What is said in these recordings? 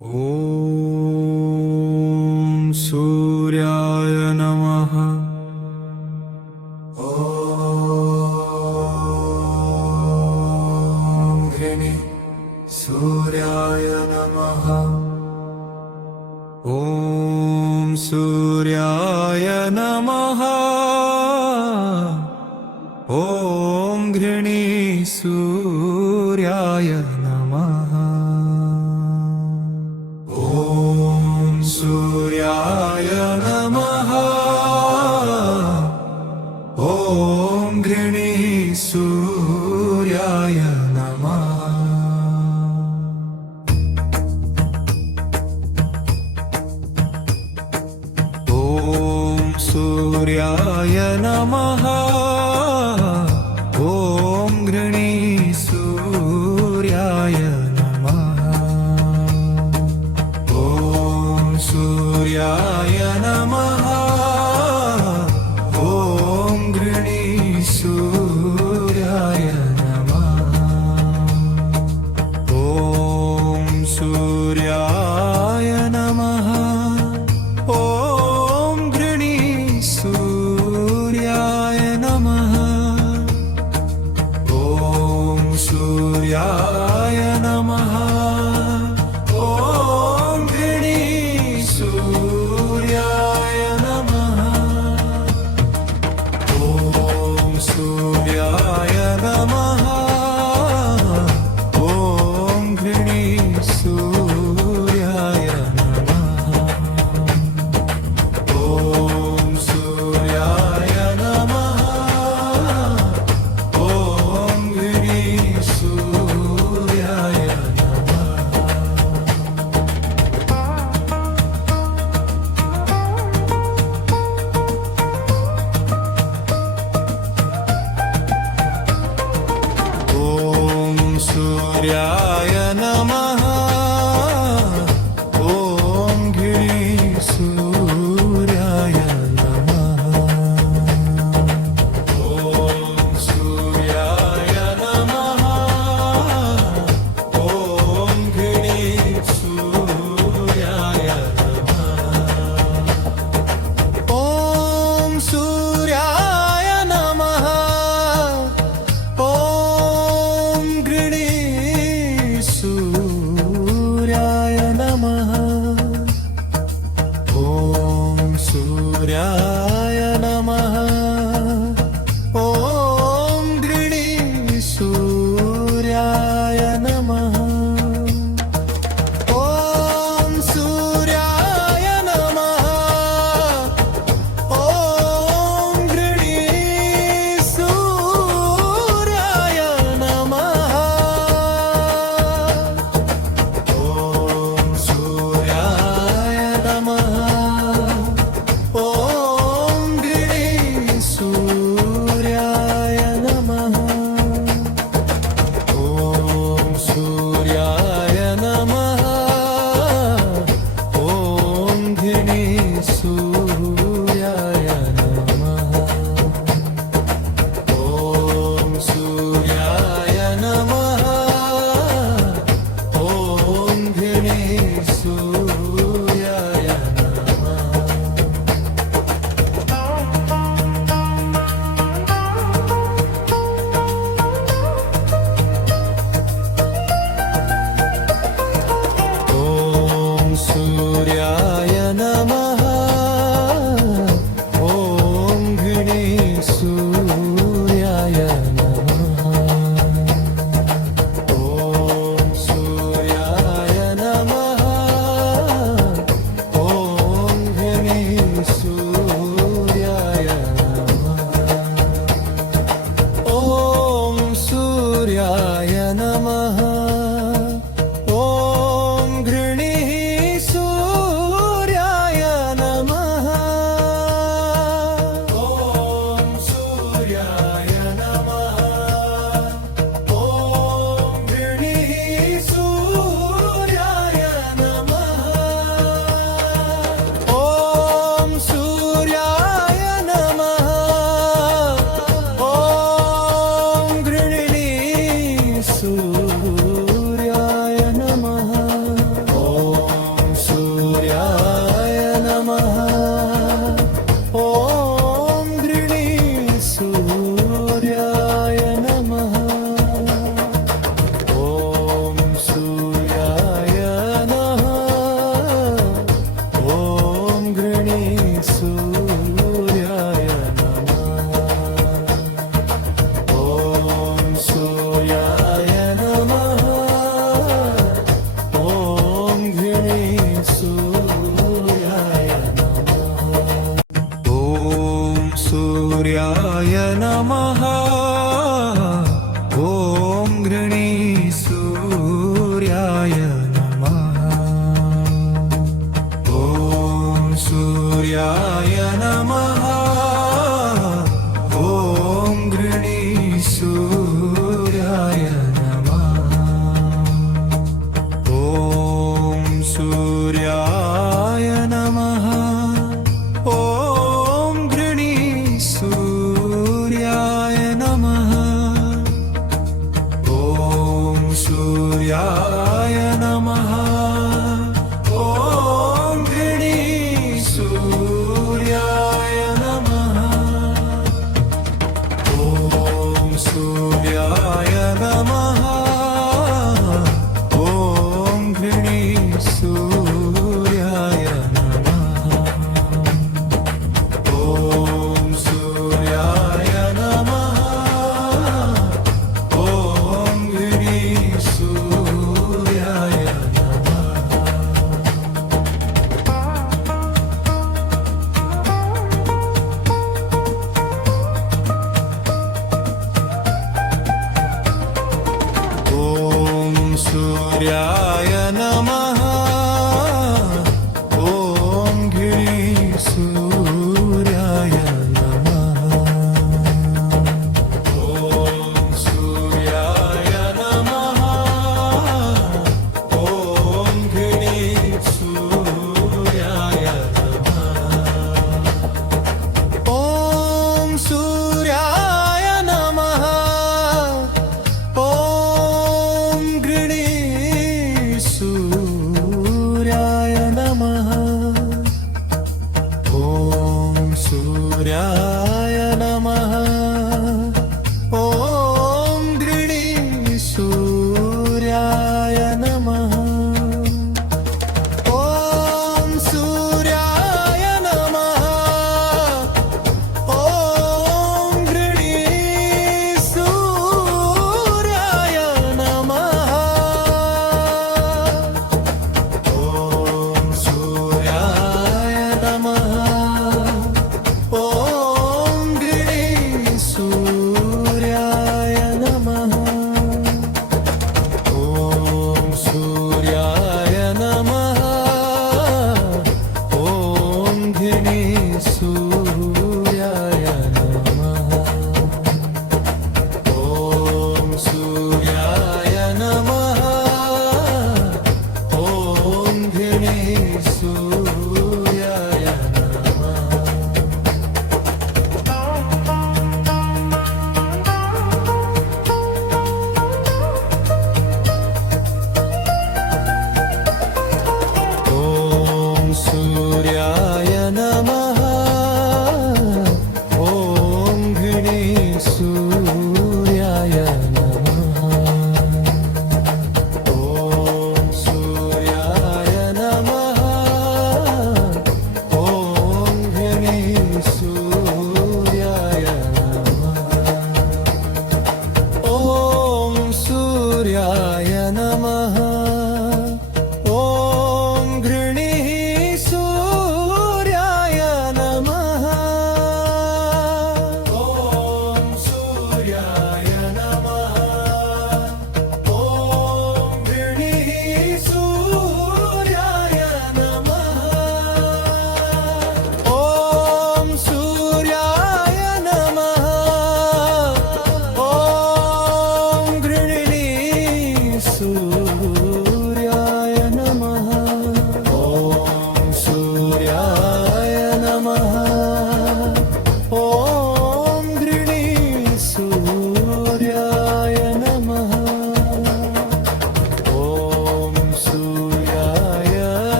ॐ सूर्याय नमः। ॐ घृणे सूर्याय नमः। ॐ सूर्याय नमः। ॐ घृणे सूर्याय नमः। ॐ सूर्याय नमः। ॐ घृणे सूर्याय नमः। ॐ सूर्याय नमः। ॐ घृणे सूर्याय नमः। ॐ सूर्याय नमः। ॐ घृणे सूर्याय नमः। ॐ सूर्याय नमः। ॐ घृणे सूर्याय नमः। ॐ सूर्याय नमः। ॐ घृणे सूर्याय नमः। ॐ सूर्याय नमः। ॐ घृणे सूर्याय नमः। ॐ सूर्याय नमः। ॐ घृणे सूर्याय ॐ सूर्याय नमः। ॐ घृणे सूर्याय नमः। ॐ सूर्याय नमः। ॐ घृणे सूर्याय नमः। ॐ सूर्याय नमः। ॐ घृणे सूर्याय नमः। ॐ सूर्याय नमः। ॐ घृणे सूर्याय नमः। ॐ सूर्याय नमः। ॐ घृणे सूर्याय नमः। ॐ सूर्याय नमः। ॐ घृणे सूर्याय नमः। ॐ सूर्याय नमः। ॐ घृणे सूर्याय नमः। ॐ सूर्याय नमः। ॐ घृणे सूर्याय नमः। ॐ सूर्याय नमः। ॐ घृणे सूर्याय नमः। ॐ सूर्याय नमः।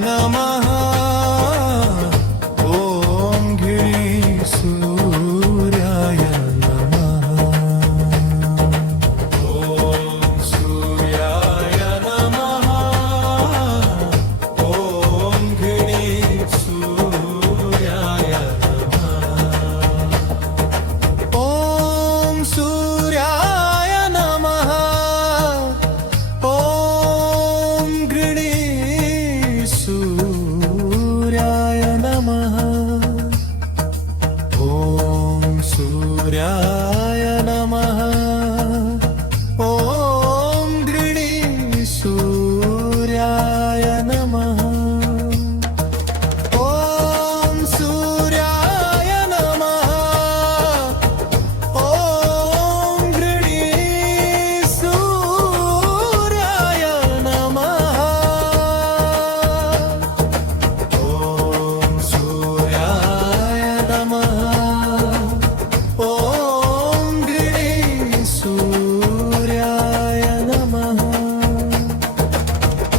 नमः ॐ घृणी सूर्याय नमः ॐ सूर्याय नमः ॐ घृणी सूर्याय ॐ सूर्याय नमः ॐ घृणी सूर्याय नमः ॐ सूर्याय नमः ॐ घृणी सूर्याय नमः ॐ सूर्याय नमः ॐ घृणी सूर्याय नमः ॐ सूर्याय नमः ॐ घृणी सूर्याय नमः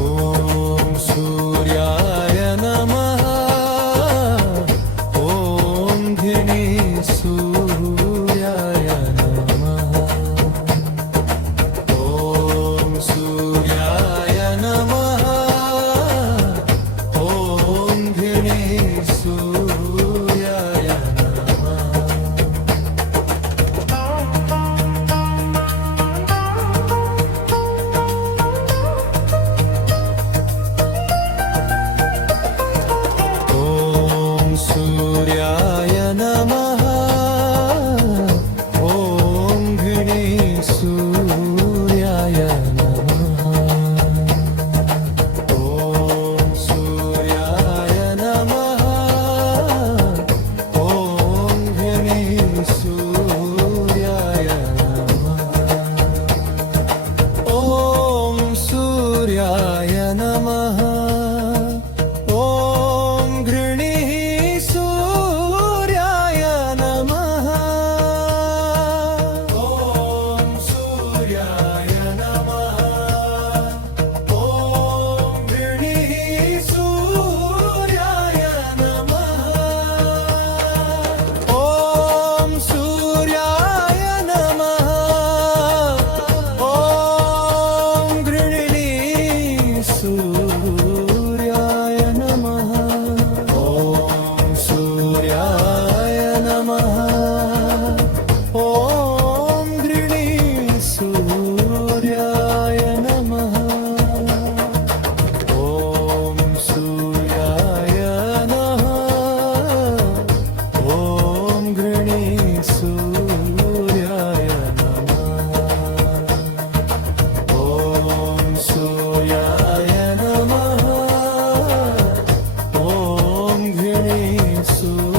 ॐ सूर्याय नमः ॐ घृणी सूर्याय नमः ॐ सूर्याय नमः ॐ घृणी सूर्याय ॐ सूर्याय नमः ॐ घृणी सूर्याय नमः ॐ सूर्याय नमः ॐ घृणी सूर्याय नमः ॐ सूर्याय नमः ॐ घृणी सूर्याय नमः ॐ सूर्याय नमः ॐ घृणी सूर्याय नमः ॐ सूर्याय नमः ॐ घृणी सूर्याय नमः ॐ सूर्याय नमः ॐ घृणी सूर्याय नमः ॐ सूर्याय नमः ॐ घृणी सूर्याय नमः ॐ सूर्याय नमः ॐ घृणी सूर्याय